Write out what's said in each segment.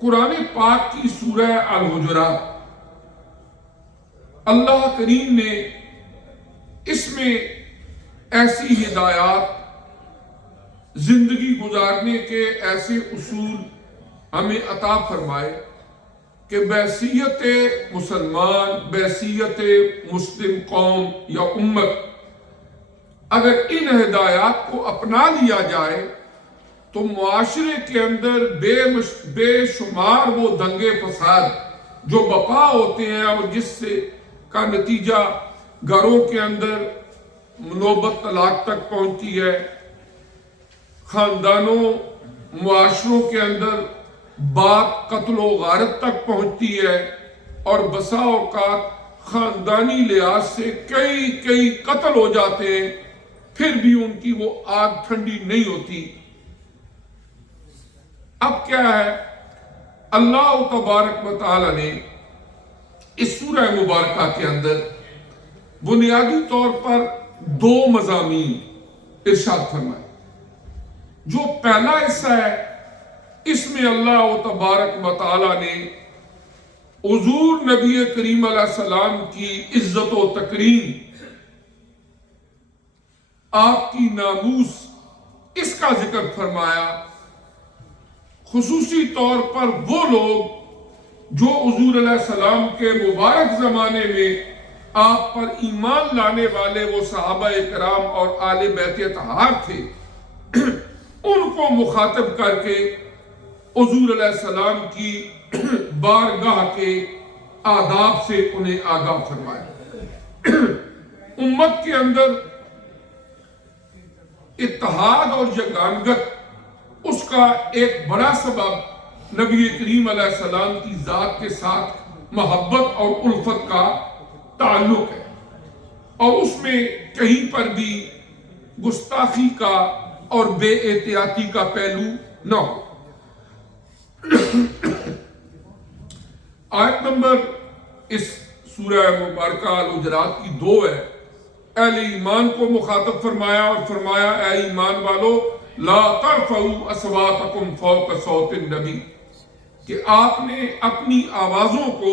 قرآن پاک کی سورہ الحجرات، اللہ کریم نے اس میں ایسی ہدایات، زندگی گزارنے کے ایسے اصول ہمیں عطا فرمائے کہ بحیثیت مسلمان، بحیثیت مسلم قوم یا امت اگر ان ہدایات کو اپنا لیا جائے تو معاشرے کے اندر بے شمار وہ دنگے فساد جو بپا ہوتے ہیں اور جس سے کا نتیجہ گھروں کے اندر نوبت طلاق تک پہنچتی ہے، خاندانوں معاشروں کے اندر بات قتل و غارت تک پہنچتی ہے، اور بسا اوقات خاندانی لحاظ سے کئی قتل ہو جاتے ہیں، پھر بھی ان کی وہ آگ ٹھنڈی نہیں ہوتی۔ اب کیا ہے، اللہ تبارک و تعالی نے اس سورہ مبارکہ کے اندر بنیادی طور پر دو مضامین ارشاد فرمائے۔ جو پہلا حصہ ہے، اس میں اللہ تبارک و تعالی نے حضور نبی کریم علیہ السلام کی عزت و تکریم، آپ کی ناموس، اس کا ذکر فرمایا۔ خصوصی طور پر وہ لوگ جو حضور علیہ السلام کے مبارک زمانے میں آپ پر ایمان لانے والے وہ صحابہ کرام اور آل بیت اطہار تھے، ان کو مخاطب کر کے حضور علیہ السلام کی بارگاہ کے آداب سے انہیں آگاہ فرمایا۔ امت کے اندر اتحاد اور یگانگت، اس کا ایک بڑا سبب نبی کریم علیہ السلام کی ذات کے ساتھ محبت اور الفت کا تعلق ہے، اور اس میں کہیں پر بھی گستاخی کا اور بے احتیاطی کا پہلو نہ ہو۔ آیت نمبر اس سورہ مبارکہ الحجرات کی 2 ہے۔ اہل ایمان کو مخاطب فرمایا اور فرمایا، اے ایمان والو لا ترفعوا اصواتکم فوق صوت النبی، کہ آپ نے اپنی آوازوں کو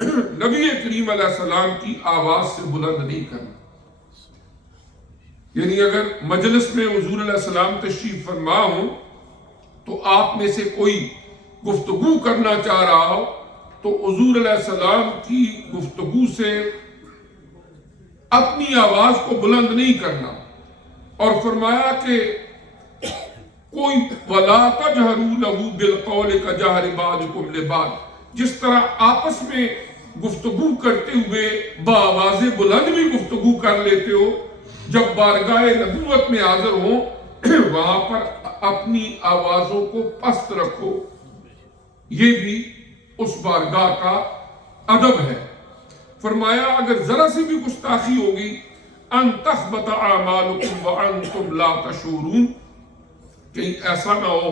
نبی کریم علیہ السلام کی آواز سے بلند نہیں کرنا۔ یعنی اگر مجلس میں حضور علیہ السلام تشریف فرما ہوں تو آپ میں سے کوئی گفتگو کرنا چاہ رہا ہو تو حضور علیہ السلام کی گفتگو سے اپنی آواز کو بلند نہیں کرنا، اور فرمایا کہ کوئی وَلَا تَجْهَرُوا لَهُ بِالْقَوْلِ كَجَهْرِ بَعْضِكُمْ لِبَعْضٍ، جس طرح آپس میں گفتگو کرتے ہوئے بآواز بلند بھی گفتگو کر لیتے ہو، جب بارگاہ نبوت میں حاضر ہو وہاں پر اپنی آوازوں کو پست رکھو۔ یہ بھی اس بارگاہ کا ادب ہے۔ فرمایا اگر ذرا سی بھی گستاخی ہوگی، ان تحبط اعمالکم وانتم لا تشعرون، کہیں ایسا نہ ہو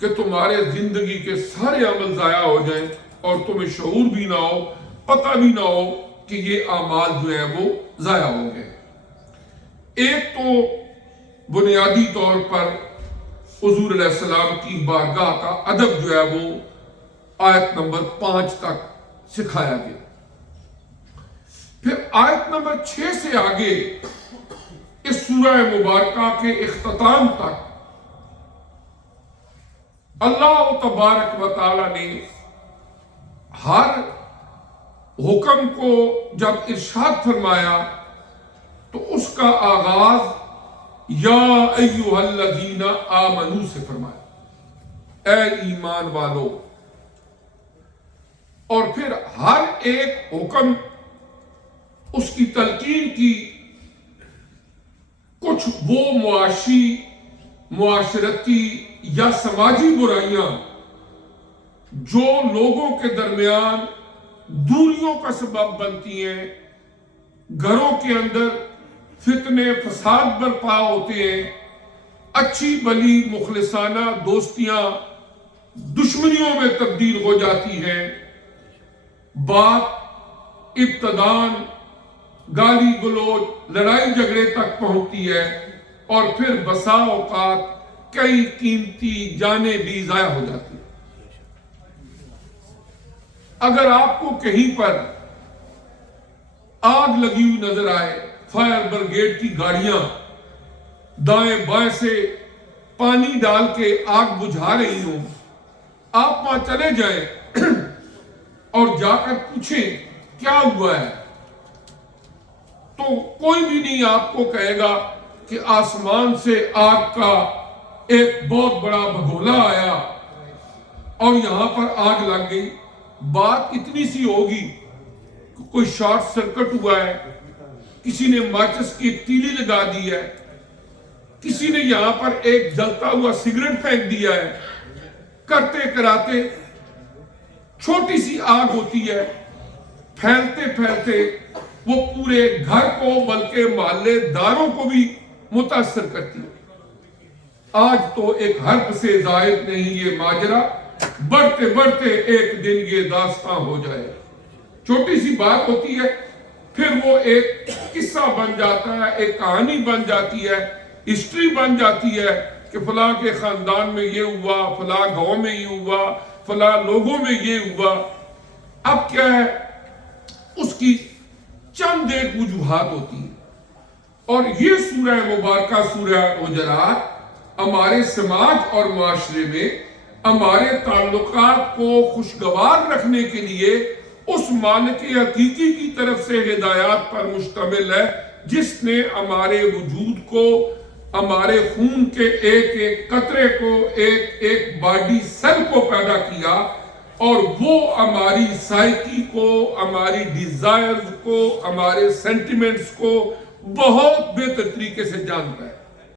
کہ تمہارے زندگی کے سارے عمل ضائع ہو جائیں اور تمہیں شعور بھی نہ ہو، پتہ بھی نہ ہو کہ یہ اعمال جو ہے وہ ضائع ہو گئے۔ ایک تو بنیادی طور پر حضور علیہ السلام کی بارگاہ کا ادب جو ہے وہ آیت نمبر 5 تک سکھایا گیا۔ پھر آیت نمبر 6 سے آگے اس سورہ مبارکہ کے اختتام تک اللہ تبارک و تعالی نے ہر حکم کو جب ارشاد فرمایا تو اس کا آغاز یا ایھا الذین آمنوا سے فرمایا، اے ایمان والو، اور پھر ہر ایک حکم اس کی تلقین کی کچھ وہ معاشرتی یا سماجی برائیاں جو لوگوں کے درمیان دوریوں کا سبب بنتی ہیں، گھروں کے اندر فتنے فساد برپا ہوتے ہیں، اچھی بلی مخلصانہ دوستیاں دشمنیوں میں تبدیل ہو جاتی ہیں، بات ابتدان گالی گلوچ لڑائی جھگڑے تک پہنچتی ہے، اور پھر بسا اوقات کئی قیمتی جانیں بھی ضائع ہو جاتی ہیں۔ اگر آپ کو کہیں پر آگ لگی ہوئی نظر آئے، فائر بریگیڈ کی گاڑیاں دائیں بائیں سے پانی ڈال کے آگ بجھا رہی ہوں، آپ وہاں چلے جائیں اور جا کر پوچھیں کیا ہوا ہے، تو کوئی بھی نہیں آپ کو کہے گا کہ آسمان سے آگ کا ایک بہت بڑا بھگولا آیا اور یہاں پر آگ لگ گئی۔ بات اتنی سی ہوگی کہ کوئی شارٹ سرکٹ ہوا ہے، کسی نے ماچس کی ایک تیلی لگا دی ہے، کسی نے یہاں پر ایک جلتا ہوا سگریٹ پھینک دیا ہے، کرتے کراتے چھوٹی سی آگ ہوتی ہے، پھیلتے پھیلتے وہ پورے گھر کو بلکہ محلے داروں کو بھی متاثر کرتی ہے۔ آج تو ایک حرف سے زائد نہیں یہ ماجرا، بڑھتے بڑھتے ایک دن یہ داستان ہو جائے۔ چھوٹی سی بات ہوتی ہے، پھر وہ ایک قصہ بن جاتا ہے، ایک کہانی بن جاتی ہے، ہسٹری بن جاتی ہے کہ فلاں کے خاندان میں یہ ہوا، فلاں گاؤں میں یہ ہوا، فلاں لوگوں میں یہ ہوا۔ اب کیا ہے، اس کی چند ایک وجوہات ہوتی ہیں، اور یہ سورہ مبارکہ سورہ حجرات ہمارے سماج اور معاشرے میں ہمارے تعلقات کو خوشگوار رکھنے کے لیے اس مالک حقیقی کی طرف سے ہدایات پر مشتمل ہے، جس نے ہمارے وجود کو، ہمارے خون کے ایک ایک قطرے کو، ایک ایک باڈی سیل کو پیدا کیا، اور وہ ہماری سائیکی کو، ہماری ڈیزائرز کو، ہمارے سینٹیمنٹس کو بہت بہتر طریقے سے جانتا ہے۔